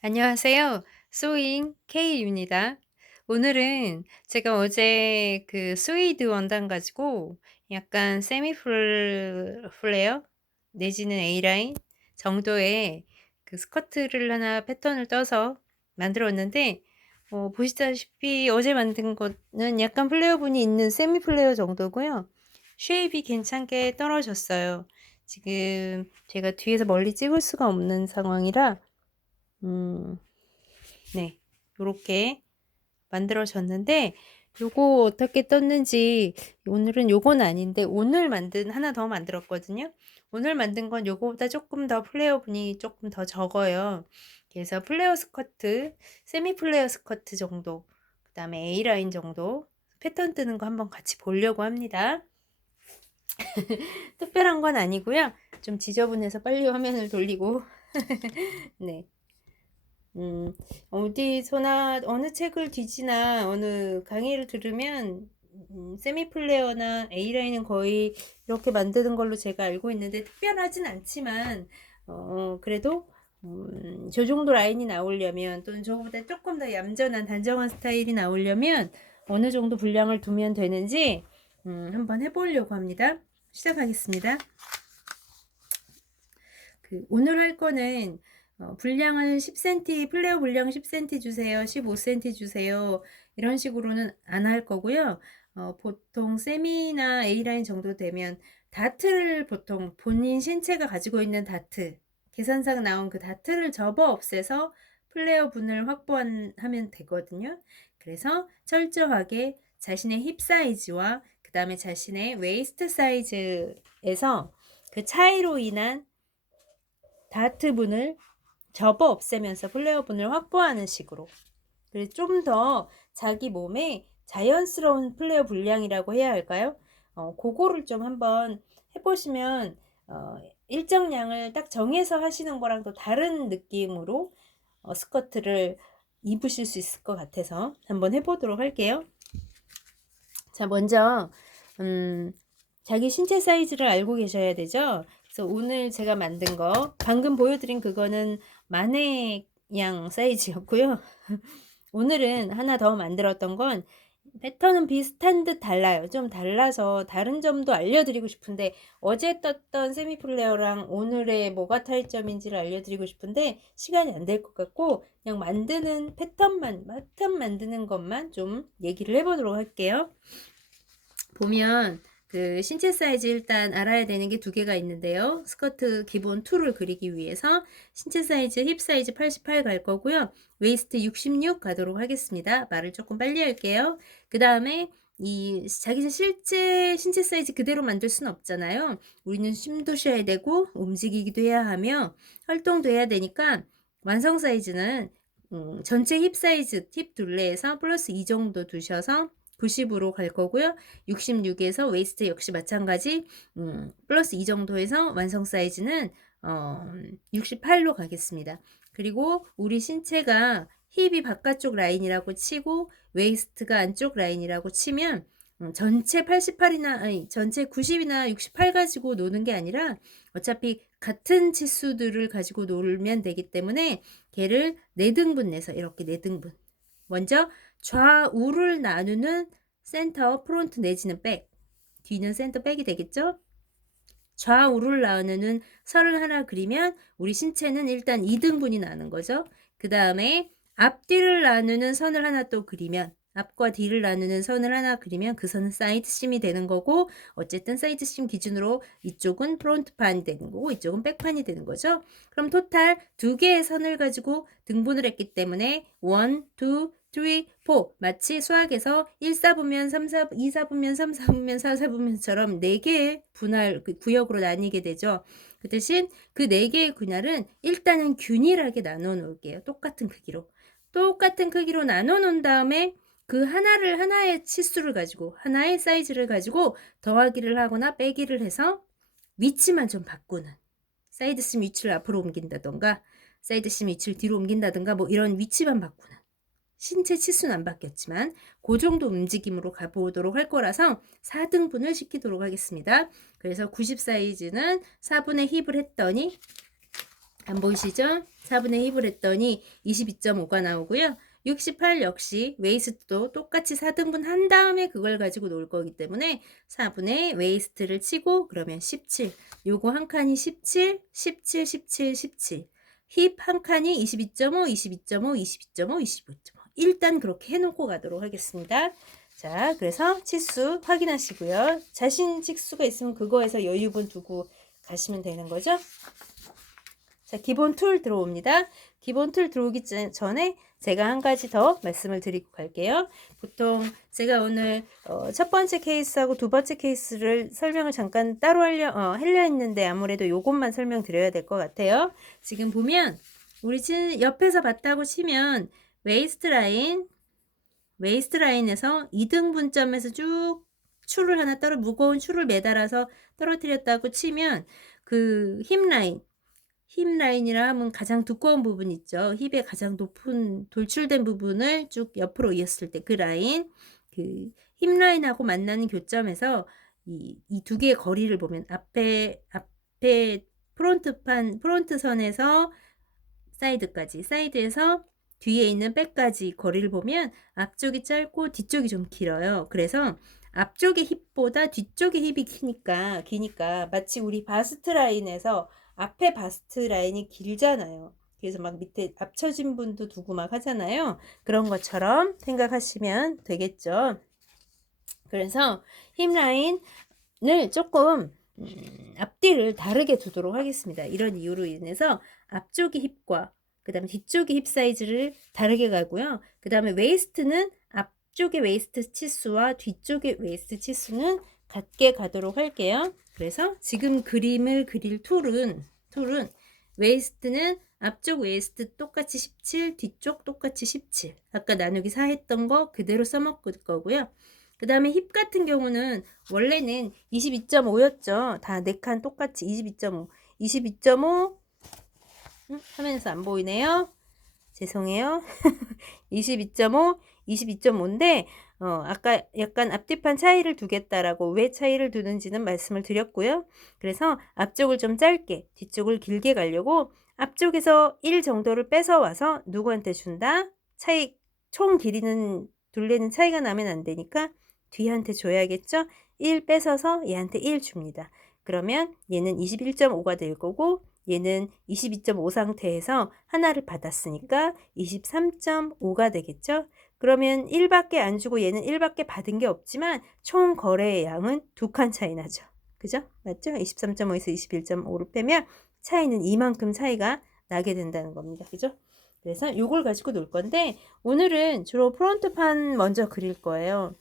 안녕하세요. 소잉 K입니다. 오늘은 제가 어제 그 스웨이드 원단 가지고 약간 플레어 내지는 A라인 정도의 그 스커트를 하나 패턴을 떠서 만들었는데, 보시다시피 어제 만든 거는 약간 플레어분이 있는 세미 플레어 정도고요. 쉐입이 괜찮게 떨어졌어요. 지금 제가 뒤에서 멀리 찍을 수가 없는 상황이라 음 네. 요렇게 만들어졌는데, 요거 어떻게 떴는지, 오늘은 요건 아닌데 오늘 만든 하나 더 만들었거든요. 오늘 만든 건 요거보다 쪼끔 더 플레어분이 쪼끔 더 적어요. 그래서 플레어 스커트, 세미 플레어 스커트 정도, 그다음에 A라인 정도 패턴 뜨는 거 한번 같이 보려고 합니다. 특별한 건 아니고요. 좀 지저분해서 빨리 화면을 돌리고 네. 어디서나 어느 책을 뒤지나 어느 강의를 들으면 세미 플레어나 A라인은 거의 이렇게 만드는 걸로 제가 알고 있는데, 특별하진 않지만 그래도 저 정도 라인이 나오려면, 또는 저보다 조금 더 얌전한 단정한 스타일이 나오려면 어느 정도 분량을 두면 되는지 한번 해보려고 합니다. 시작하겠습니다. 오늘 할 거는 분량은 10cm, 플레어 분량 10cm 주세요, 15cm 주세요, 이런 식으로는 안 할 거고요. 보통 세미나 A라인 정도 되면 다트를, 보통 본인 신체가 가지고 있는 다트, 계산상 나온 그 다트를 접어 없애서 플레어 분을 확보하면 되거든요. 그래서 철저하게 자신의 힙 사이즈와 그 다음에 자신의 웨이스트 사이즈에서 그 차이로 인한 다트 분을 접어 없애면서 플레어 분을 확보하는 식으로, 그리고 좀 더 자기 몸에 자연스러운 플레어 분량이라고 해야 할까요? 그거를 좀 한번 해보시면 일정량을 딱 정해서 하시는 거랑 또 다른 느낌으로 스커트를 입으실 수 있을 것 같아서 한번 해보도록 할게요. 자, 먼저 자기 신체 사이즈를 알고 계셔야 되죠. 그래서 오늘 제가 만든 거, 방금 보여드린 그거는 만회양 사이즈였고요. 오늘은 하나 더 만들었던 건 패턴은 비슷한 듯 달라요. 좀 달라서 다른 점도 알려드리고 싶은데, 어제 떴던 세미플레어랑 오늘의 뭐가 차이점인지를 알려드리고 싶은데 시간이 안 될 것 같고, 그냥 만드는 패턴 만드는 것만 좀 얘기를 해보도록 할게요. 보면 그 신체 사이즈 일단 알아야 되는 게 두 개가 있는데요. 스커트 기본 2를 그리기 위해서 신체 사이즈, 힙 사이즈 88 갈 거고요. 웨이스트 66 가도록 하겠습니다. 말을 조금 빨리 할게요. 그 다음에 이 자기 실제 신체 사이즈 그대로 만들 수는 없잖아요. 우리는 숨도 쉬어야 되고 움직이기도 해야 하며 활동도 해야 되니까, 완성 사이즈는 전체 힙 사이즈, 힙 둘레에서 플러스 2 정도 두셔서 90으로 갈 거고요. 66에서 웨이스트 역시 마찬가지 플러스 2 정도에서 완성 사이즈는 68로 가겠습니다. 그리고 우리 신체가 힙이 바깥쪽 라인이라고 치고 웨이스트가 안쪽 라인이라고 치면 전체 88이나 아니 전체 90이나 68 가지고 노는 게 아니라 어차피 같은 치수들을 가지고 놀면 되기 때문에 걔를 4등분 내서 이렇게 4등분, 먼저 좌우를 나누는 센터 프론트 내지는 백, 뒤는 센터 백이 되겠죠. 좌우를 나누는 선을 하나 그리면 우리 신체는 일단 2등분이 나는 거죠. 그 다음에 앞뒤를 나누는 선을 하나 또 그리면, 앞과 뒤를 나누는 선을 하나 그리면 그 선은 사이드 심이 되는 거고, 어쨌든 사이드 심 기준으로 이쪽은 프론트판이 되는 거고 이쪽은 백판이 되는 거죠. 그럼 토탈 2개의 선을 가지고 등분을 했기 때문에 1, 2, 3, 4, 마치 수학에서 1사분면 3사, 2사분면 3사분면 4사분면처럼 4개의 분할 구역으로 나뉘게 되죠. 그 대신 그 4개의 분할은 일단은 균일하게 나눠 놓을게요. 똑같은 크기로 나눠 놓은 다음에 그 하나의 치수를 가지고, 하나의 사이즈를 가지고 더하기를 하거나 빼기를 해서 위치만 좀 바꾸는, 사이드 심 위치를 앞으로 옮긴다던가 사이드 심 위치를 뒤로 옮긴다던가 뭐 이런 위치만 바꾸는, 신체 치수는 안 바뀌었지만 그 정도 움직임으로 가보도록 할 거라서 4등분을 시키도록 하겠습니다. 그래서 90 사이즈는 4분의 힙을 했더니 안 보이시죠? 4분의 1을 했더니 22.5가 나오고요. 68 역시 웨이스트도 똑같이 4등분 한 다음에 그걸 가지고 놓을 거기 때문에 4분의 웨이스트를 치고 그러면 17. 요거 한 칸이 17, 17, 17, 17. 힙 한 칸이 22.5, 22.5, 22.5, 25.5. 일단 그렇게 해놓고 가도록 하겠습니다. 자, 그래서 치수 확인하시고요. 자신 치수가 있으면 그거에서 여유분 두고 가시면 되는 거죠. 자, 기본 툴 들어옵니다. 기본 툴 들어오기 전에 제가 한 가지 더 말씀을 드리고 갈게요. 보통 제가 오늘 첫 번째 케이스하고 두 번째 케이스를 설명을 잠깐 따로 하려 했는데 아무래도 요것만 설명드려야 될 것 같아요. 지금 보면 우리 옆에서 봤다고 치면 웨이스트 라인에서 2등분점에서 쭉 줄을 하나 무거운 줄을 매달아서 떨어뜨렸다고 치면 그 힙 라인이라 하면 가장 두꺼운 부분 있죠. 힙의 가장 높은 돌출된 부분을 쭉 옆으로 이었을 때 그 라인, 그 힙 라인하고 만나는 교점에서 이 두 개의 거리를 보면 앞에 프론트 선에서 사이드에서 뒤에 있는 백까지 거리를 보면 앞쪽이 짧고 뒤쪽이 좀 길어요. 그래서 앞쪽의 힙보다 뒤쪽의 힙이 기니까 마치 우리 바스트 라인에서 앞에 바스트 라인이 길잖아요. 그래서 막 밑에 앞처진 분도 두고 막 하잖아요. 그런 것처럼 생각하시면 되겠죠. 그래서 힙 라인을 조금 앞뒤를 다르게 두도록 하겠습니다. 이런 이유로 인해서 앞쪽의 힙과 그 다음에 뒤쪽의 힙 사이즈를 다르게 가고요. 그 다음에 웨이스트는 앞쪽의 웨이스트 치수와 뒤쪽의 웨이스트 치수는 같게 가도록 할게요. 그래서 지금 그림을 그릴 툴은 웨이스트는 앞쪽 웨이스트 똑같이 17, 뒤쪽 똑같이 17. 아까 나누기 4 했던 거 그대로 써먹을 거고요. 그 다음에 힙 같은 경우는 원래는 22.5였죠. 다 4칸 똑같이 22.5. 22.5 화면에서 안 보이네요. 죄송해요. 22.5, 22.5인데 아까 약간 앞뒤판 차이를 두겠다라고 왜 차이를 두는지는 말씀을 드렸고요. 그래서 앞쪽을 좀 짧게, 뒤쪽을 길게 가려고 앞쪽에서 1 정도를 뺏어와서 누구한테 준다? 총 길이는 둘레는 차이가 나면 안 되니까 뒤한테 줘야겠죠? 1 뺏어서 얘한테 1 줍니다. 그러면 얘는 21.5가 될 거고 얘는 22.5 상태에서 하나를 받았으니까 23.5가 되겠죠? 그러면 1밖에 안 주고 얘는 1밖에 받은 게 없지만 총 거래의 양은 2칸 차이 나죠. 그죠? 맞죠? 23.5에서 21.5를 빼면 차이는 이만큼 차이가 나게 된다는 겁니다. 그죠? 그래서 이걸 가지고 놀 건데 오늘은 주로 프론트판 먼저 그릴 거예요.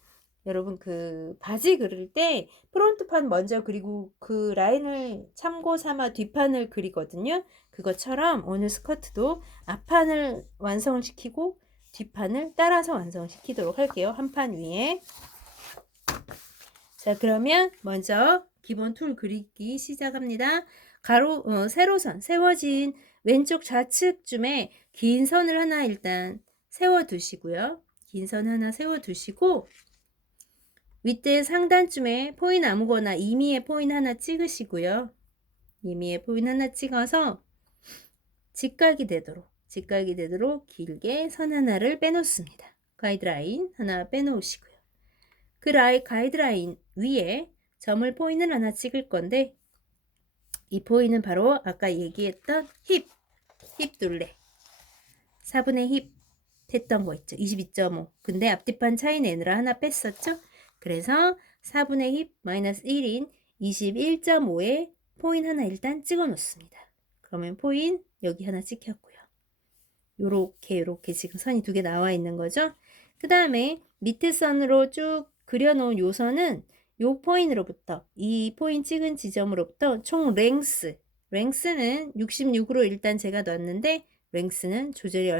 여러분 그 바지 그릴 때 프론트판 먼저 그리고 그 라인을 참고 삼아 뒷판을 그리거든요. 그것처럼 오늘 스커트도 앞판을 완성을 시키고 뒷판을 따라서 완성을 시키도록 할게요. 한 판 위에. 자, 그러면 먼저 기본 툴 그리기 시작합니다. 세로선 세워진 왼쪽 좌측쯤에 긴 선을 하나 일단 세워 두시고요. 긴 선 하나 세워 두시고 윗대 상단쯤에 포인 아무거나 임의의 포인 하나 찍으시고요. 임의의 포인 하나 찍어서 직각이 되도록 길게 선 하나를 빼놓습니다. 가이드라인 하나 빼놓으시고요. 그 가이드라인 위에 점을 포인을 하나 찍을 건데 이 포인은 바로 아까 얘기했던 힙 둘레 4분의 힙 했던 거 있죠. 22.5 근데 앞뒤판 차이 내느라 하나 뺐었죠. 그래서 4분의 힙 마이너스 1인 21.5에 포인 하나 일단 찍어 놓습니다. 그러면 포인 여기 하나 찍혔고요. 요렇게 지금 선이 2개 나와 있는 거죠. 그 다음에 밑에 선으로 쭉 그려놓은 요 선은 요 포인으로부터 이 포인 찍은 지점으로부터 총 랭스는 66으로 일단 제가 놨는데 랭스는 조절이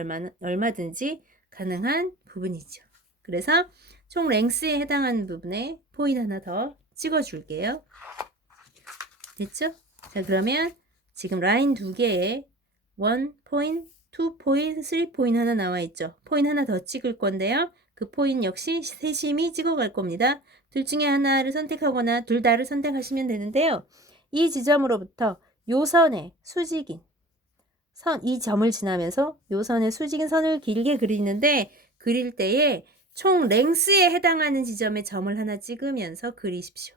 얼마든지 가능한 부분이죠. 그래서 총 랭스에 해당하는 부분에 포인 하나 더 찍어줄게요. 됐죠? 자, 그러면 지금 라인 2개에 1 포인, 2 포인, 3 포인 하나 나와 있죠. 포인 하나 더 찍을 건데요. 그 포인 역시 세심히 찍어갈 겁니다. 둘 중에 하나를 선택하거나 둘 다를 선택하시면 되는데요. 이 지점으로부터 요 선의 수직인 이 점을 지나면서 요 선에 수직인 선을 길게 그리는데 그릴 때에 총 랭스에 해당하는 지점에 점을 하나 찍으면서 그리십시오.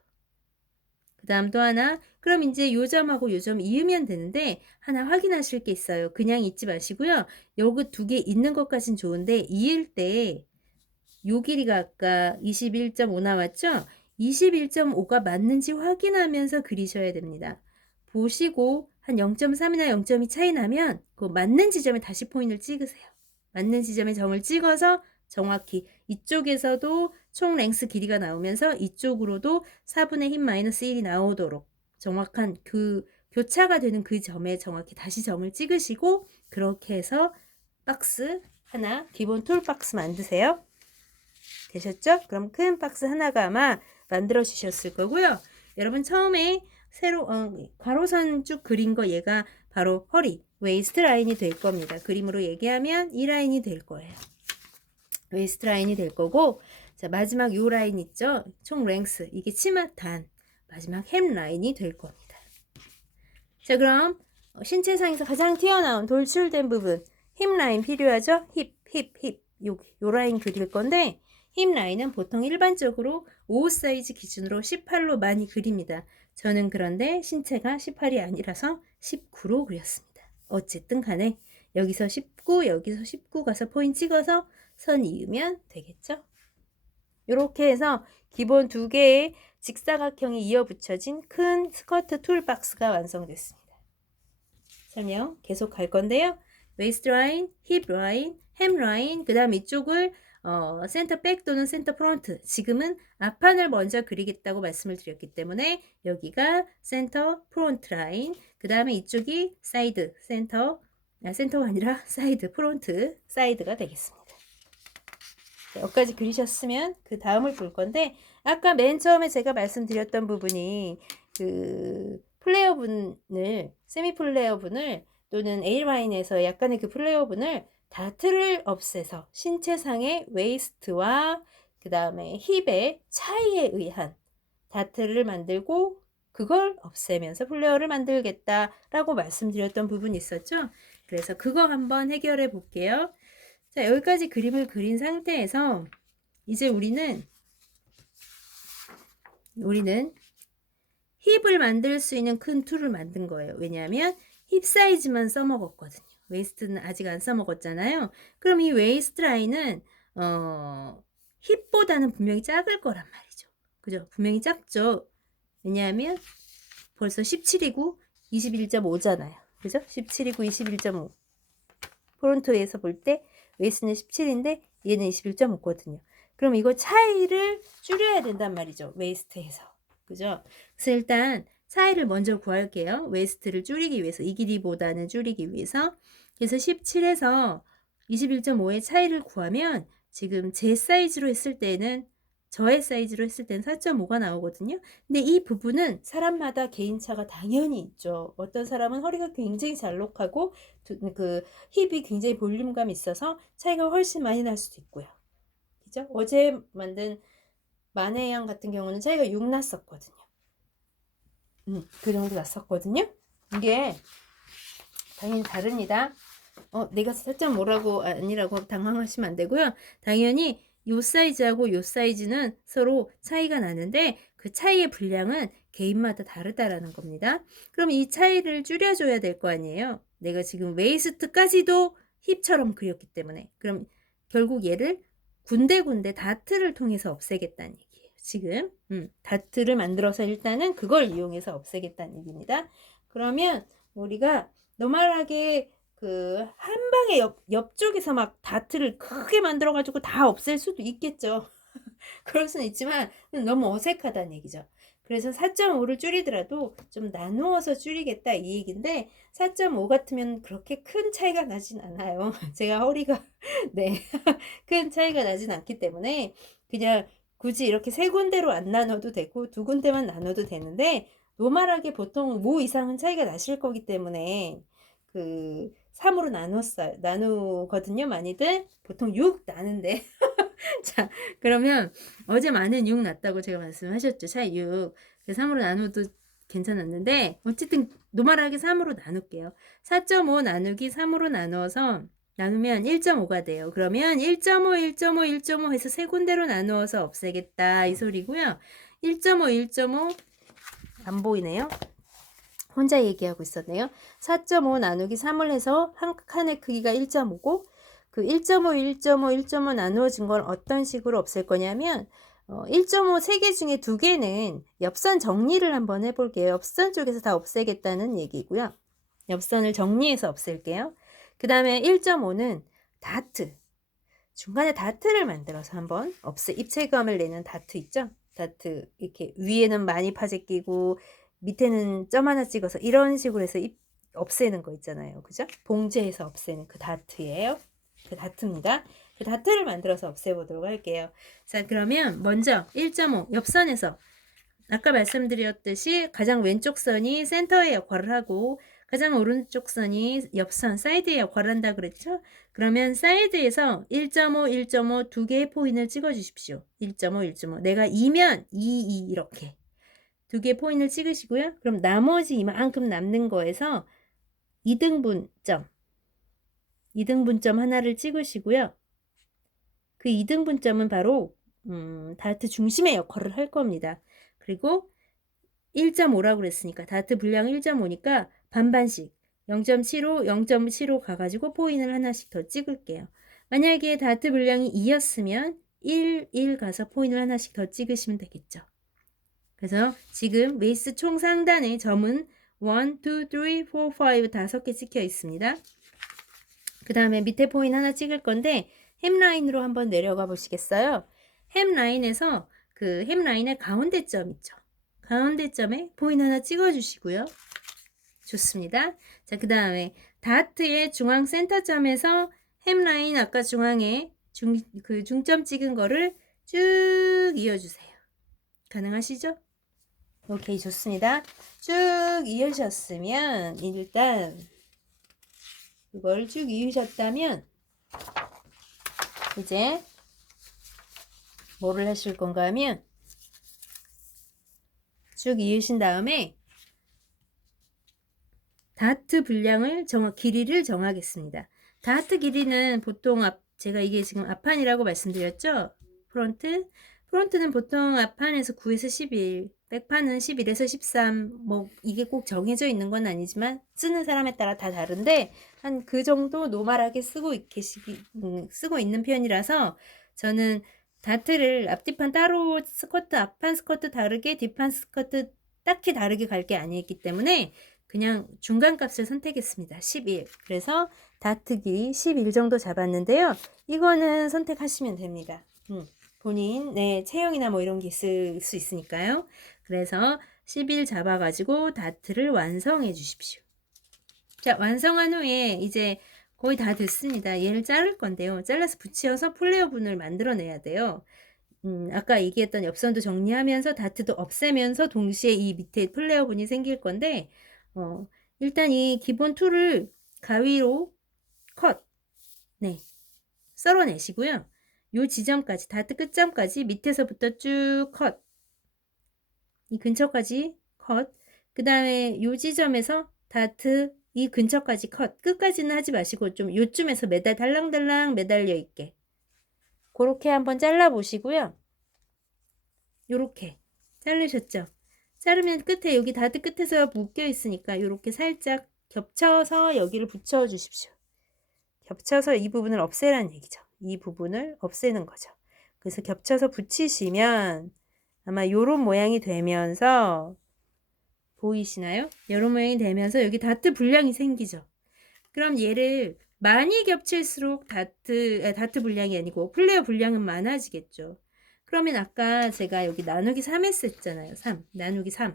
그 다음 또 하나, 그럼 이제 요 점하고 요 점 이으면 되는데 하나 확인하실 게 있어요. 그냥 잊지 마시고요. 요거 두 개 있는 것까진 좋은데 이을 때 요 길이가 아까 21.5 나왔죠? 21.5가 맞는지 확인하면서 그리셔야 됩니다. 보시고 한 0.3이나 0.2 차이 나면 그 맞는 지점에 다시 포인트를 찍으세요. 맞는 지점에 점을 찍어서 정확히 이쪽에서도 총 랭스 길이가 나오면서 이쪽으로도 4분의 힘 마이너스 1이 나오도록 정확한 그 교차가 되는 그 점에 정확히 다시 점을 찍으시고 그렇게 해서 박스 하나 기본 툴 박스 만드세요. 되셨죠? 그럼 큰 박스 하나가 아마 만들어 주셨을 거고요. 여러분 처음에 세로 가로선 쭉 그린 거 얘가 바로 허리 웨이스트 라인이 될 겁니다. 그림으로 얘기하면 이 라인이 될 거예요. 웨이스트 라인이 될 거고, 자 마지막 요 라인 있죠? 총 랭스 이게 치마 단 마지막 햄 라인이 될 겁니다. 자 그럼 신체상에서 가장 튀어나온 돌출된 부분 힙 라인 필요하죠? 힙 요 라인 그릴 건데 힙 라인은 보통 일반적으로 5 사이즈 기준으로 18로 많이 그립니다. 저는 그런데 신체가 18이 아니라서 19로 그렸습니다. 어쨌든 간에 여기서 19, 여기서 19 가서 포인트 찍어서 선 이으면 되겠죠? 이렇게 해서 기본 두 개의 직사각형이 이어 붙여진 큰 스커트 툴박스가 완성됐습니다. 설명 계속 갈 건데요. 웨이스트 라인, 힙 라인, 햄 라인, 그 다음 이쪽을 센터 백 또는 센터 프론트. 지금은 앞판을 먼저 그리겠다고 말씀을 드렸기 때문에 여기가 센터 프론트 라인, 그 다음에 이쪽이 사이드, 센터가 아니라 사이드, 프론트, 사이드가 되겠습니다. 여기까지 그리셨으면 그 다음을 볼 건데 아까 맨 처음에 제가 말씀드렸던 부분이 그 플레이어분을 세미 플레이어분을 또는 A라인에서 약간의 그 플레이어분을 다트를 없애서 신체상의 웨이스트와 그 다음에 힙의 차이에 의한 다트를 만들고 그걸 없애면서 플레이어를 만들겠다라고 말씀드렸던 부분이 있었죠. 그래서 그거 한번 해결해 볼게요. 자, 여기까지 그림을 그린 상태에서 이제 우리는 힙을 만들 수 있는 큰 툴을 만든 거예요. 왜냐하면 힙 사이즈만 써먹었거든요. 웨이스트는 아직 안 써먹었잖아요. 그럼 이 웨이스트 라인은 힙보다는 분명히 작을 거란 말이죠. 그죠? 분명히 작죠. 왜냐하면 벌써 17이고 21.5잖아요. 그죠? 17이고 21.5. 프론트에서 볼 때 웨이스트는 17인데 얘는 21.5거든요. 그럼 이거 차이를 줄여야 된단 말이죠. 웨이스트에서. 그죠? 그래서 일단 차이를 먼저 구할게요. 웨이스트를 줄이기 위해서, 이 길이보다는 줄이기 위해서. 그래서 17에서 21.5의 차이를 구하면 지금 제 사이즈로 했을 때는 저의 사이즈로 했을 때는 4.5가 나오거든요. 근데 이 부분은 사람마다 개인차가 당연히 있죠. 어떤 사람은 허리가 굉장히 잘록하고 그 힙이 굉장히 볼륨감이 있어서 차이가 훨씬 많이 날 수도 있고요. 그죠? 어제 만든 만해양 같은 경우는 차이가 6 났었거든요. 그 정도 났었거든요. 이게 당연히 다릅니다. 내가 4.5라고 아니라고 당황하시면 안 되고요. 당연히 요 사이즈하고 요 사이즈는 서로 차이가 나는데 그 차이의 분량은 개인마다 다르다라는 겁니다. 그럼 이 차이를 줄여줘야 될 거 아니에요. 내가 지금 웨이스트까지도 힙처럼 그렸기 때문에. 그럼 결국 얘를 군데군데 다트를 통해서 없애겠다는 얘기예요. 지금 다트를 만들어서 일단은 그걸 이용해서 없애겠다는 얘기입니다. 그러면 우리가 노멀하게 그 한 방에 옆쪽에서 막 다트를 크게 만들어 가지고 다 없앨 수도 있겠죠. 그럴 수는 있지만 너무 어색하다는 얘기죠. 그래서 4.5를 줄이더라도 좀 나누어서 줄이겠다 이 얘기인데 4.5 같으면 그렇게 큰 차이가 나진 않아요. 제가 허리가 네, 큰 차이가 나진 않기 때문에 그냥 굳이 이렇게 세 군데로 안 나눠도 되고 두 군데만 나눠도 되는데 노멀하게 보통 5 이상은 차이가 나실 거기 때문에 그 3으로 나누거든요. 많이들 보통 6 나는데 자 그러면 어제 많은 6 났다고 제가 말씀하셨죠. 차이 6. 그래서 3으로 나눠도 괜찮았는데 어쨌든 노멀하게 3으로 나눌게요. 4.5 나누기 3으로 나누어서 나누면 1.5가 돼요. 그러면 1.5, 1.5, 1.5 해서 세 군데로 나누어서 없애겠다 이 소리고요. 1.5, 1.5 안 보이네요. 혼자 얘기하고 있었네요. 4.5 나누기 3을 해서 한 칸의 크기가 1.5고 그 1.5, 1.5, 1.5 나누어진 걸 어떤 식으로 없앨 거냐면 1.5 3개 중에 2개는 옆선 정리를 한번 해볼게요. 옆선 쪽에서 다 없애겠다는 얘기고요. 옆선을 정리해서 없앨게요. 그 다음에 1.5는 다트. 중간에 다트를 만들어서 한번 입체감을 내는 다트 있죠? 다트 이렇게 위에는 많이 파재 끼고 밑에는 점 하나 찍어서 이런 식으로 해서 없애는 거 있잖아요. 그죠? 봉제해서 없애는 그 다트예요. 그 다트입니다. 그 다트를 만들어서 없애보도록 할게요. 자, 그러면 먼저 1.5 옆선에서 아까 말씀드렸듯이 가장 왼쪽 선이 센터의 역할을 하고 가장 오른쪽 선이 옆선 사이드의 역할을 한다 그랬죠? 그러면 사이드에서 1.5, 1.5 두 개의 포인트를 찍어 주십시오. 1.5, 1.5 내가 2면 2, 2 이렇게 두 개의 포인트를 찍으시고요. 그럼 나머지 이만큼 남는 거에서 2등분점 하나를 찍으시고요. 그 2등분점은 바로 다트 중심의 역할을 할 겁니다. 그리고 1.5라고 그랬으니까 다트 분량 1.5니까 반반씩 0.75, 0.75 가가지고 포인트를 하나씩 더 찍을게요. 만약에 다트 분량이 2였으면 1, 1 가서 포인트를 하나씩 더 찍으시면 되겠죠. 그래서 지금 베이스 총 상단의 점은 1, 2, 3, 4, 5 5개 찍혀 있습니다. 그 다음에 밑에 포인트 하나 찍을 건데 햄라인으로 한번 내려가 보시겠어요? 햄라인에서 그 햄라인의 가운데 점 있죠. 가운데 점에 포인트 하나 찍어 주시고요. 좋습니다. 자, 그 다음에 다트의 중앙 센터점에서 햄라인 아까 중앙에 중점 찍은 거를 쭉 이어주세요. 가능하시죠? 오케이, 좋습니다. 쭉 이으셨으면 일단 이걸 쭉 이으셨다면 이제 뭐를 하실 건가 하면 쭉 이으신 다음에 다트 분량을 길이를 정하겠습니다. 다트 길이는 보통 제가 이게 지금 앞판이라고 말씀드렸죠? 프론트는 보통 앞판에서 9에서 11, 백판은 11에서 13, 뭐 이게 꼭 정해져 있는 건 아니지만 쓰는 사람에 따라 다 다른데 한 그 정도 노멀하게 쓰고 있는 편이라서 저는 다트를 앞뒤판 따로 스커트, 앞판 스커트 다르게 뒷판 스커트 딱히 다르게 갈 게 아니기 때문에 그냥 중간 값을 선택했습니다. 11. 그래서 다트 길이 11 정도 잡았는데요. 이거는 선택하시면 됩니다. 본인의 체형이나 뭐 이런 게 있을 수 있으니까요. 그래서 11 잡아가지고 다트를 완성해 주십시오. 자, 완성한 후에 이제 거의 다 됐습니다. 얘를 자를 건데요. 잘라서 붙여서 플레어분을 만들어내야 돼요. 아까 얘기했던 옆선도 정리하면서 다트도 없애면서 동시에 이 밑에 플레어분이 생길 건데 일단 이 기본 툴을 가위로 컷, 네, 썰어내시고요. 요 지점까지, 다트 끝점까지 밑에서부터 쭉 컷, 이 근처까지 컷, 그 다음에 요 지점에서 다트 이 근처까지 컷, 끝까지는 하지 마시고 좀 요쯤에서 달랑달랑 매달려 있게 그렇게 한번 잘라 보시고요. 요렇게 자르셨죠? 자르면 끝에 여기 다트 끝에서 묶여 있으니까 이렇게 살짝 겹쳐서 여기를 붙여 주십시오. 겹쳐서 이 부분을 없애라는 얘기죠. 이 부분을 없애는 거죠. 그래서 겹쳐서 붙이시면 아마 요런 모양이 되면서 보이시나요? 요런 모양이 되면서 여기 다트 분량이 생기죠. 그럼 얘를 많이 겹칠수록 다트 분량이 아니고 플레어 분량은 많아지겠죠. 그러면 아까 제가 여기 나누기 3 했었잖아요. 3. 나누기 3.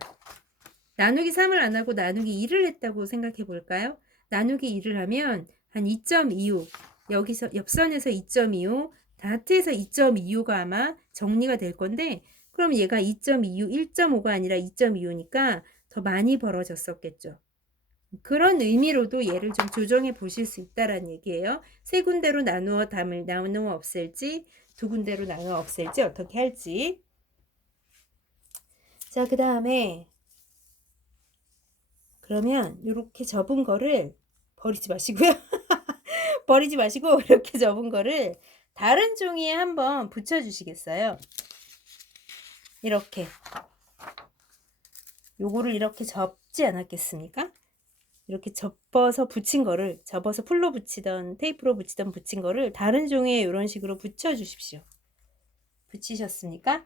나누기 3을 안 하고 나누기 2를 했다고 생각해 볼까요? 나누기 2를 하면 한 2.25. 여기서 옆선에서 2.25, 다트에서 2.25가 아마 정리가 될 건데 그럼 얘가 2.25, 1.5가 아니라 2.25니까 더 많이 벌어졌었겠죠. 그런 의미로도 얘를 좀 조정해 보실 수 있다라는 얘기예요. 세 군데로 나누어 없앨지, 두 군데로 나누어 없앨지 어떻게 할지. 자, 그 다음에 그러면 이렇게 접은 거를 버리지 마시고요. 버리지 마시고 이렇게 접은 거를 다른 종이에 한번 붙여 주시겠어요? 이렇게. 요거를 이렇게 접지 않았겠습니까? 이렇게 접어서 붙인 거를, 접어서 풀로 붙이던 테이프로 붙인 거를 다른 종이에 이런 식으로 붙여 주십시오. 붙이셨습니까?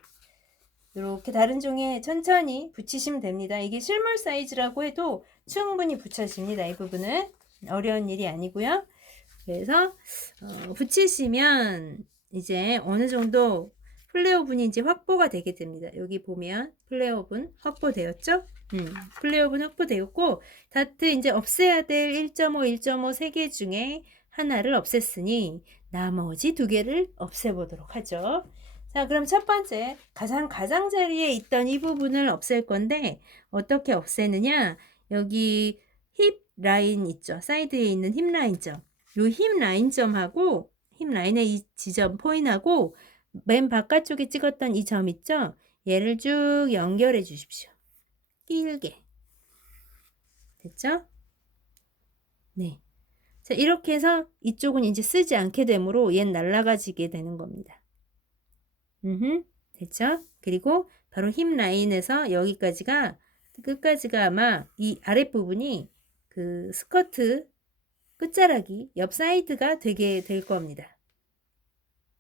이렇게 다른 종이에 천천히 붙이시면 됩니다. 이게 실물 사이즈라고 해도 충분히 붙여집니다. 이 부분은 어려운 일이 아니고요. 그래서 붙이시면 이제 어느 정도 플레어분이 이제 확보가 되게 됩니다. 여기 보면 플레어분 확보되었죠? 플레어분 확보되었고, 다트 이제 없애야 될 1.5, 1.5 3개 중에 하나를 없앴으니 나머지 2개를 없애보도록 하죠. 자, 그럼 첫 번째 가장자리에 있던 이 부분을 없앨 건데 어떻게 없애느냐? 여기 힙 라인 있죠? 사이드에 있는 힙 라인점. 요 힙 라인점하고 힙 라인의 이 지점 포인트하고 맨 바깥쪽에 찍었던 이 점 있죠? 얘를 쭉 연결해 주십시오. 길게. 됐죠? 네. 자, 이렇게 해서 이쪽은 이제 쓰지 않게 되므로 얘는 날아가지게 되는 겁니다. 됐죠? 그리고 바로 힙 라인에서 여기까지가 끝까지가 아마 이 아랫부분이 그 스커트 끝자락이 옆 사이드가 되게 될 겁니다.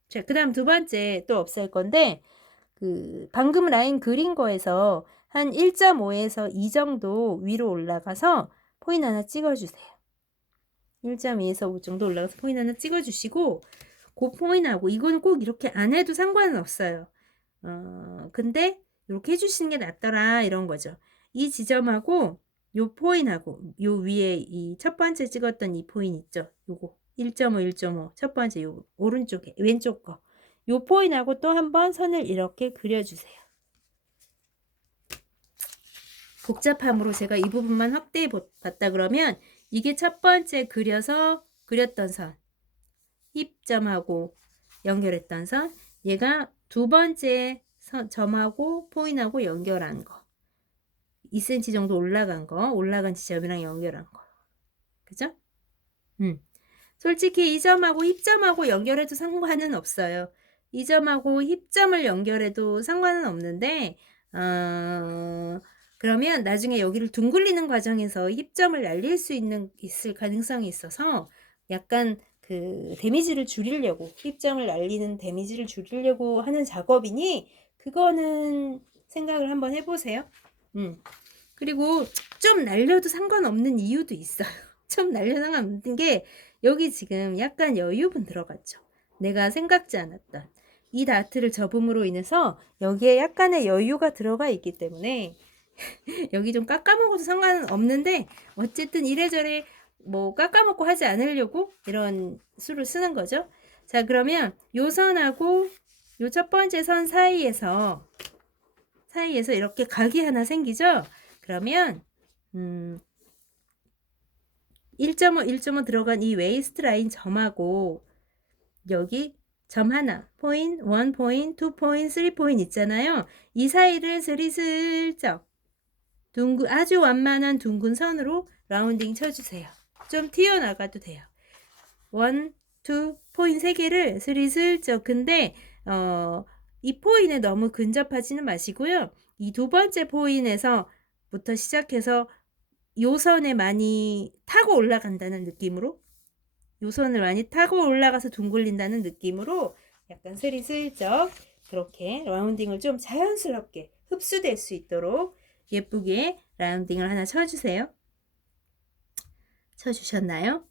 자, 그 다음 두 번째 또 없앨 건데 그 방금 라인 그린 거에서 한 1.5에서 2 정도 위로 올라가서 포인트 하나 찍어주세요. 1.2에서 5 정도 올라가서 포인트 하나 찍어주시고 그 포인트하고 이거는 꼭 이렇게 안 해도 상관은 없어요. 근데 이렇게 해주시는 게 낫더라 이런 거죠. 이 지점하고 요 포인트하고 요 위에 이 첫 번째 찍었던 이 포인트 있죠. 요거 1.5, 1.5 첫 번째 요 오른쪽에 왼쪽 거 요 포인트하고 또 한번 선을 이렇게 그려주세요. 복잡함으로 제가 이 부분만 확대해 봤다 그러면 이게 첫 번째 그렸던 선 힙점하고 연결했던 선, 얘가 두 번째 점하고 포인트하고 연결한 거 2cm 정도 올라간 지점이랑 연결한 거 그죠? 솔직히 이 점하고 힙점하고 연결해도 상관은 없어요. 이 점하고 힙점을 연결해도 상관은 없는데 그러면 나중에 여기를 둥글리는 과정에서 힙점을 날릴 수 있을 가능성이 있어서 약간 그 데미지를 줄이려고 힙점을 날리는 데미지를 줄이려고 하는 작업이니 그거는 생각을 한번 해보세요. 그리고 좀 날려도 상관없는 이유도 있어요. 좀 날려도 상관없는 게 여기 지금 약간 여유분 들어갔죠. 내가 생각지 않았던 이 다트를 접음으로 인해서 여기에 약간의 여유가 들어가 있기 때문에 여기 좀 깎아먹어도 상관은 없는데 어쨌든 이래저래 뭐 깎아먹고 하지 않으려고 이런 수를 쓰는 거죠. 자, 그러면 요 선하고 요 첫 번째 선 사이에서 이렇게 각이 하나 생기죠. 그러면 1.5, 1.5 들어간 이 웨이스트 라인 점하고 여기 점 하나, 포인트, 1 포인트, 2 포인트, 3 포인트 있잖아요. 이 사이를 스리슬쩍 아주 완만한 둥근 선으로 라운딩 쳐주세요. 좀 튀어나가도 돼요. 1, 2, 포인트 3개를 스리슬쩍 근데 이 포인트에 너무 근접하지는 마시고요. 이 두 번째 포인트에서부터 시작해서 요 선에 많이 타고 올라간다는 느낌으로 요 선을 많이 타고 올라가서 둥글린다는 느낌으로 약간 스리슬쩍 그렇게 라운딩을 좀 자연스럽게 흡수될 수 있도록 예쁘게 라운딩을 하나 쳐주세요. 쳐주셨나요?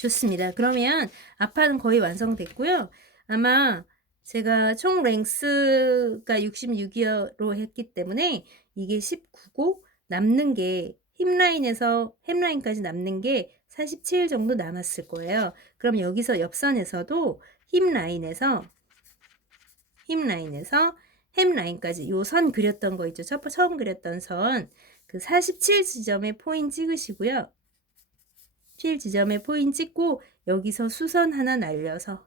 좋습니다. 그러면 앞판은 거의 완성됐고요. 아마 제가 총 랭스가 66이로 했기 때문에 이게 19고 남는 게 힙라인까지 남는 게 47 정도 남았을 거예요. 그럼 여기서 옆선에서도 힙라인에서 햄라인까지 요 선 그렸던 거 있죠. 처음 그렸던 선 그 47 지점에 포인트 찍으시고요. 7 지점에 포인트 찍고 여기서 수선 하나 날려서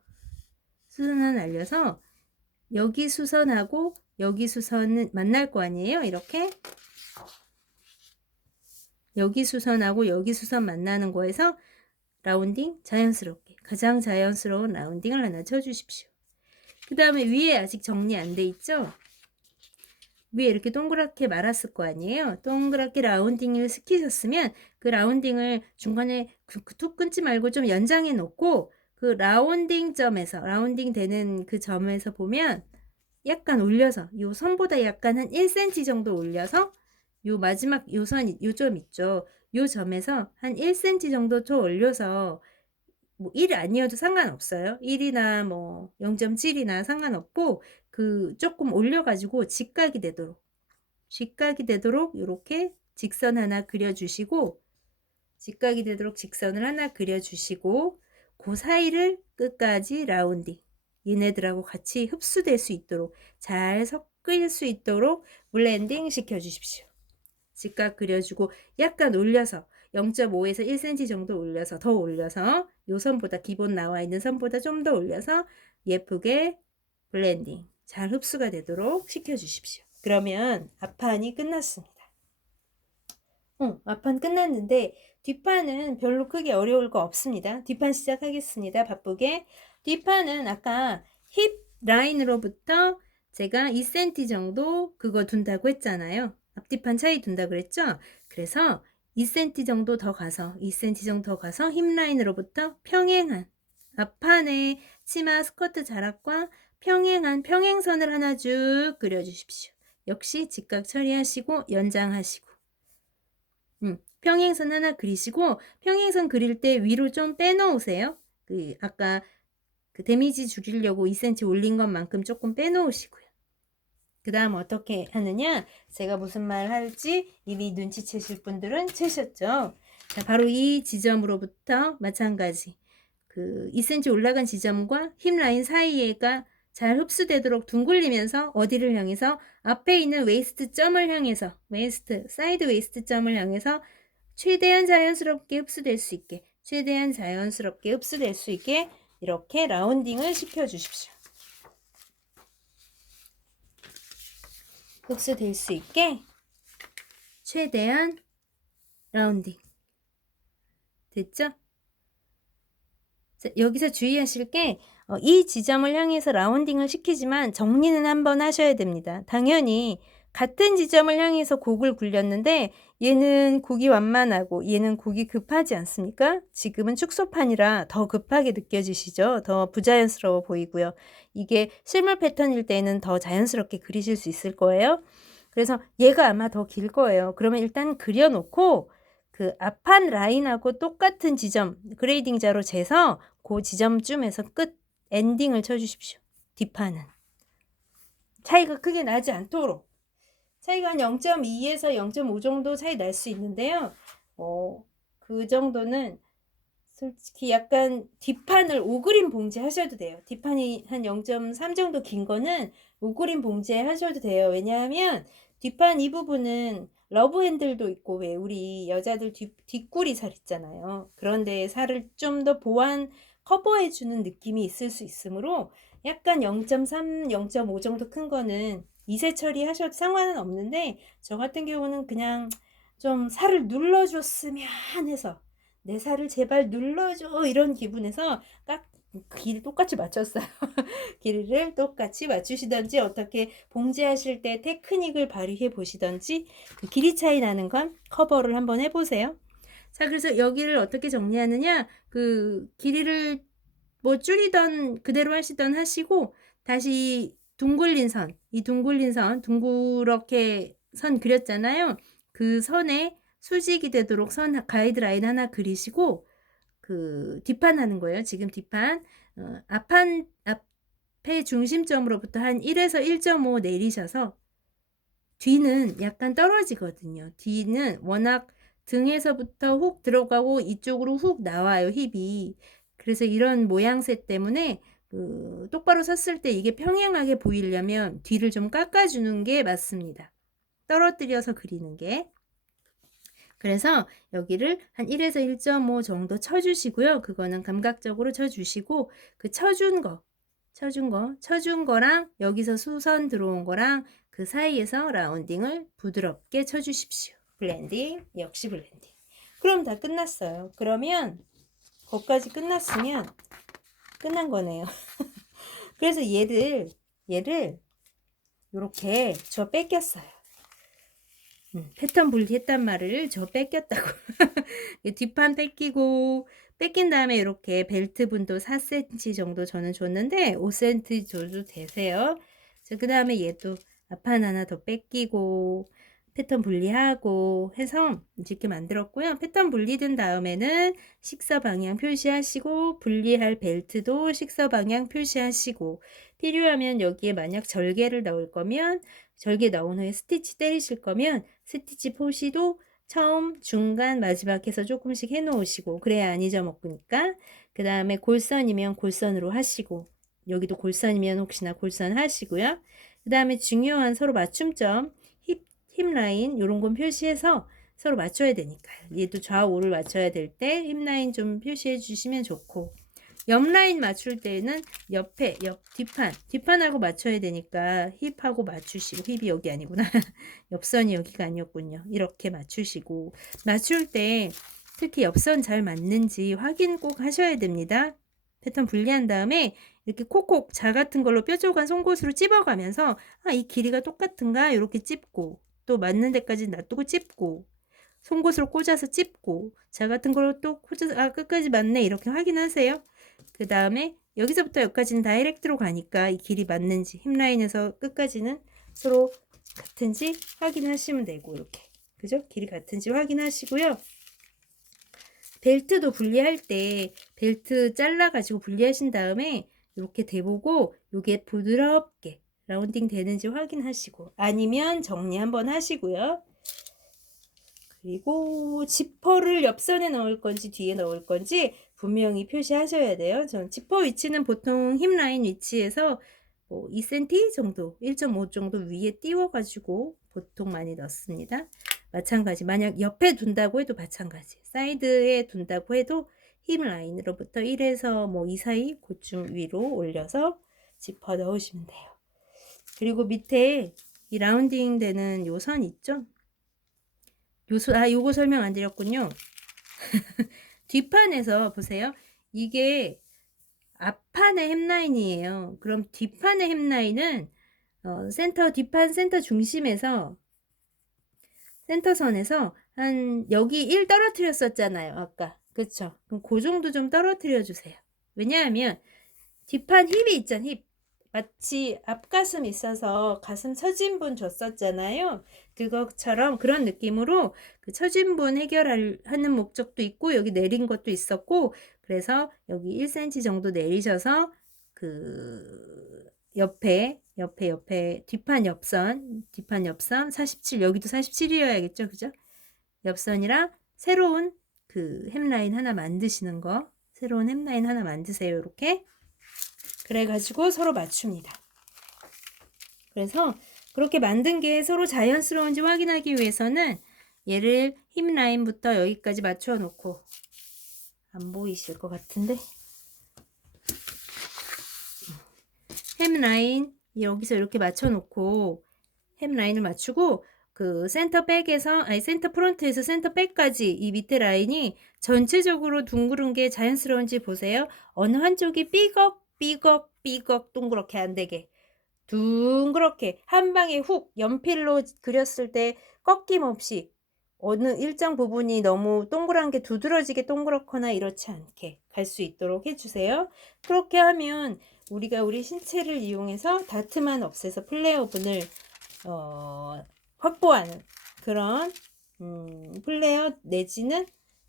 여기 수선하고 여기 수선은 만날 거 아니에요. 이렇게 여기 수선하고 여기 수선 만나는 거에서 라운딩 자연스럽게 가장 자연스러운 라운딩을 하나 쳐주십시오. 그 다음에 위에 아직 정리 안 돼 있죠? 위에 이렇게 동그랗게 말았을 거 아니에요? 동그랗게 라운딩을 시키셨으면 그 라운딩을 중간에 툭 끊지 말고 좀 연장해 놓고 그 라운딩 점에서 라운딩 되는 그 점에서 보면 약간 올려서 요 선보다 약간 한 1cm 정도 올려서 요 마지막 요 선 요 점 있죠? 요 점에서 한 1cm 정도 더 올려서 뭐 1이 아니어도 상관없어요. 1이나 뭐 0.7이나 상관없고 그 조금 올려 가지고 직각이 되도록 요렇게 직선 하나 그려 주시고 직각이 되도록 직선을 하나 그려 주시고 그 사이를 끝까지 라운딩 얘네들하고 같이 흡수될 수 있도록 잘 섞일 수 있도록 블렌딩 시켜 주십시오. 직각 그려주고 약간 올려서 0.5에서 1cm 정도 올려서 더 올려서 요 선보다 기본 나와 있는 선보다 좀 더 올려서 예쁘게 블렌딩 잘 흡수가 되도록 시켜 주십시오. 그러면 앞판이 끝났습니다. 앞판 끝났는데 뒷판은 별로 크게 어려울 거 없습니다. 뒷판 시작하겠습니다. 바쁘게. 뒷판은 아까 힙 라인으로부터 제가 2cm 정도 그거 둔다고 했잖아요. 앞뒤판 차이 둔다 그랬죠? 그래서 2cm 정도 더 가서 2cm 정도 더 가서 힙 라인으로부터 평행한 앞판에 치마 스커트 자락과 평행한 평행선을 하나 쭉 그려주십시오. 역시 직각 처리하시고 연장하시고 평행선 하나 그리시고 평행선 그릴 때 위로 좀 빼놓으세요. 그 아까 그 데미지 줄이려고 2cm 올린 것만큼 조금 빼놓으시고요. 그 다음 어떻게 하느냐? 제가 무슨 말 할지 이미 눈치채실 분들은 채셨죠? 자, 바로 이 지점으로부터 마찬가지 그 2cm 올라간 지점과 힙 라인 사이에가 잘 흡수되도록 둥글리면서 어디를 향해서 앞에 있는 웨이스트 점을 향해서 사이드 웨이스트 점을 향해서 최대한 자연스럽게 흡수될 수 있게 이렇게 라운딩을 시켜 주십시오. 흡수될 수 있게 최대한 라운딩 됐죠? 자, 여기서 주의하실 게 이 지점을 향해서 라운딩을 시키지만 정리는 한번 하셔야 됩니다. 당연히 같은 지점을 향해서 곡을 굴렸는데 얘는 곡이 완만하고 얘는 곡이 급하지 않습니까? 지금은 축소판이라 더 급하게 느껴지시죠? 더 부자연스러워 보이고요. 이게 실물 패턴일 때는 더 자연스럽게 그리실 수 있을 거예요. 그래서 얘가 아마 더 길 거예요. 그러면 일단 그려놓고 그 앞판 라인하고 똑같은 지점 그레이딩 자로 재서 그 지점쯤에서 끝 엔딩을 쳐주십시오. 뒷판은 차이가 크게 나지 않도록 차이가 한 0.2에서 0.5 정도 차이 날 수 있는데요. 그 정도는 솔직히 약간 뒷판을 오그린 봉제 하셔도 돼요. 뒷판이 한 0.3 정도 긴 거는 오그린 봉제 하셔도 돼요. 왜냐하면 뒷판 이 부분은 러브 핸들도 있고 왜 우리 여자들 뒷구리 살 있잖아요. 그런데 살을 좀 더 보완 커버해주는 느낌이 있을 수 있으므로 약간 0.3, 0.5 정도 큰 거는 이세 처리하셔도 상관은 없는데 저 같은 경우는 그냥 좀 살을 눌러줬으면 해서 내 살을 제발 눌러줘 이런 기분에서 딱 길이 똑같이 맞췄어요. 길이를 똑같이 맞추시던지 어떻게 봉제하실 때 테크닉을 발휘해 보시던지 그 길이 차이 나는 건 커버를 한번 해보세요. 자, 그래서 여기를 어떻게 정리하느냐 그 길이를 뭐 줄이던 그대로 하시던 하시고 다시 둥글린 선, 이 둥글린 선 둥그렇게 선 그렸잖아요. 그 선에 수직이 되도록 선 가이드라인 하나 그리시고 그 뒷판 하는 거예요. 지금 뒷판 앞에 중심점으로부터 한 1에서 1.5 내리셔서 뒤는 약간 떨어지거든요. 뒤는 워낙 등에서부터 훅 들어가고 이쪽으로 훅 나와요. 힙이. 그래서 이런 모양새 때문에 똑바로 섰을 때 이게 평행하게 보이려면 뒤를 좀 깎아주는 게 맞습니다. 떨어뜨려서 그리는 게. 그래서 여기를 한 1에서 1.5 정도 쳐주시고요. 그거는 감각적으로 쳐주시고 그 쳐준 거랑 여기서 수선 들어온 거랑 그 사이에서 라운딩을 부드럽게 쳐주십시오. 블렌딩, 역시 블렌딩. 그럼 다 끝났어요. 그러면 거기까지 끝났으면 끝난 거네요. 그래서 얘를 이렇게 저 뺏겼어요. 패턴 분리했단 말을 저 뺏겼다고. 뒷판 뺏긴 다음에 이렇게 벨트 분도 4cm 정도 저는 줬는데 5cm 줘도 되세요. 그 다음에 얘도 앞판 하나 더 뺏기고 패턴 분리하고 해서 이렇게 만들었고요. 패턴 분리된 다음에는 식서 방향 표시하시고 분리할 벨트도 식서 방향 표시하시고 필요하면 여기에 만약 절개를 넣을 거면 절개 넣은 후에 스티치 때리실 거면 스티치 표시도 처음, 중간, 마지막에서 조금씩 해 놓으시고 그래야 안 잊어먹으니까. 그 다음에 골선이면 골선으로 하시고 여기도 골선이면 혹시나 골선 하시고요. 그 다음에 중요한 서로 맞춤점 힙 라인 요런 건 표시해서 서로 맞춰야 되니까요. 얘도 좌우를 맞춰야 될 때 힙 라인 좀 표시해 주시면 좋고 옆 라인 맞출 때는 옆에 뒷판하고 맞춰야 되니까 힙하고 맞추시고 힙이 여기 아니구나. 옆선이 여기가 아니었군요. 이렇게 맞추시고 맞출 때 특히 옆선 잘 맞는지 확인 꼭 하셔야 됩니다. 패턴 분리한 다음에 이렇게 콕콕 자 같은 걸로 뾰족한 송곳으로 찝어가면서 이 길이가 똑같은가 이렇게 찝고 또 맞는 데까지 놔두고 찝고 송곳으로 꽂아서 찝고 자 같은 걸로 또 꽂아서 끝까지 맞네 이렇게 확인하세요. 그 다음에 여기서부터 여기까지는 다이렉트로 가니까 이 길이 맞는지 힙라인에서 끝까지는 서로 같은지 확인하시면 되고 이렇게 그죠? 길이 같은지 확인하시고요. 벨트도 분리할 때 벨트 잘라 가지고 분리하신 다음에 이렇게 대보고 이게 부드럽게 라운딩 되는지 확인하시고 아니면 정리 한번 하시고요. 그리고 지퍼를 옆선에 넣을 건지 뒤에 넣을 건지 분명히 표시하셔야 돼요. 전 지퍼 위치는 보통 힙 라인 위치에서 뭐 2cm 정도, 1.5 정도 위에 띄워 가지고 보통 많이 넣습니다. 마찬가지 만약 옆에 둔다고 해도 마찬가지 사이드에 둔다고 해도 힙 라인으로부터 1에서 뭐 2 사이 그쯤 위로 올려서 지퍼 넣으시면 돼요. 그리고 밑에 이 라운딩 되는 요 선 있죠? 요거 설명 안 드렸군요. 뒷판에서 보세요. 이게 앞판의 햄라인이에요. 그럼 뒷판의 햄라인은 뒷판 센터 중심에서 센터선에서 한 여기 1 떨어뜨렸었잖아요. 아까. 그쵸? 그럼 그 정도 좀 떨어뜨려 주세요. 왜냐하면 뒷판 힙이 있잖아. 힙. 마치 앞가슴 있어서 가슴 처진분 줬었잖아요. 그것처럼 그런 느낌으로 그 처진분 해결하는 목적도 있고 여기 내린 것도 있었고 그래서 여기 1cm 정도 내리셔서 그 옆에 뒷판 옆선 47 여기도 47이어야겠죠. 그죠? 옆선이랑 새로운 그 햄라인 하나 만드시는 거 새로운 햄라인 하나 만드세요. 이렇게 그래 가지고 서로 맞춥니다. 그래서 그렇게 만든 게 서로 자연스러운지 확인하기 위해서는 얘를 힙 라인부터 여기까지 맞춰 놓고 안 보이실 것 같은데 햄 라인 여기서 이렇게 맞춰 놓고 햄 라인을 맞추고 그 센터 백에서 센터 프론트에서 센터 백까지 이 밑에 라인이 전체적으로 둥그런 게 자연스러운지 보세요. 어느 한쪽이 삐걱 동그랗게 안 되게 둥그렇게 한 방에 훅 연필로 그렸을 때 꺾임없이 어느 일정 부분이 너무 동그란 게 두드러지게 동그랗거나 이렇지 않게 갈 수 있도록 해주세요. 그렇게 하면 우리가 우리 신체를 이용해서 다트만 없애서 플레어분을 확보하는 그런 플레어 내지는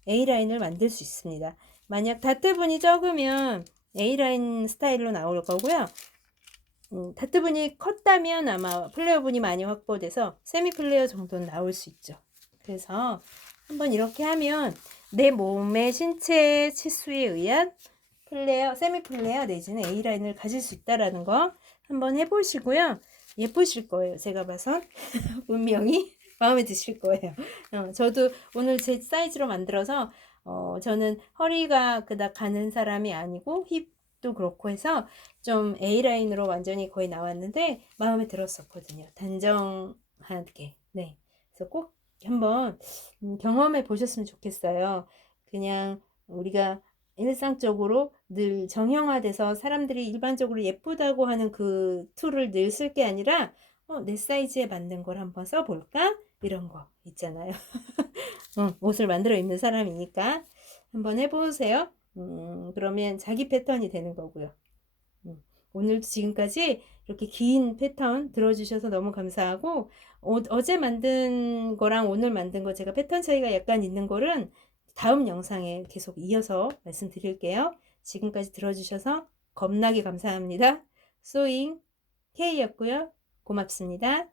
A라인을 만들 수 있습니다. 만약 다트분이 적으면 A라인 스타일로 나올 거고요. 다트분이 컸다면 아마 플레어분이 많이 확보돼서 세미 플레어 정도는 나올 수 있죠. 그래서 한번 이렇게 하면 내 몸의 신체 치수에 의한 플레어, 세미 플레어 내지는 A라인을 가질 수 있다라는 거 한번 해보시고요. 예쁘실 거예요. 제가 봐선 분명히 마음에 드실 거예요. 저도 오늘 제 사이즈로 만들어서 저는 허리가 그닥 가는 사람이 아니고 힙도 그렇고 해서 좀 A라인으로 완전히 거의 나왔는데 마음에 들었었거든요. 단정하게. 네. 그래서 꼭 한번 경험해 보셨으면 좋겠어요. 그냥 우리가 일상적으로 늘 정형화돼서 사람들이 일반적으로 예쁘다고 하는 그 툴을 늘 쓸 게 아니라 '내 사이즈에 맞는 걸 한번 써 볼까?' 이런 거 있잖아요. 옷을 만들어 입는 사람이니까 한번 해 보세요. 그러면 자기 패턴이 되는 거고요. 음. 오늘 지금까지 이렇게 긴 패턴 들어주셔서 너무 감사하고, 어제 만든 거랑 오늘 만든 거 제가 패턴 차이가 약간 있는 거는 다음 영상에 계속 이어서 말씀드릴게요. 지금까지 들어주셔서 겁나게 감사합니다. 소잉 K였고요. 고맙습니다.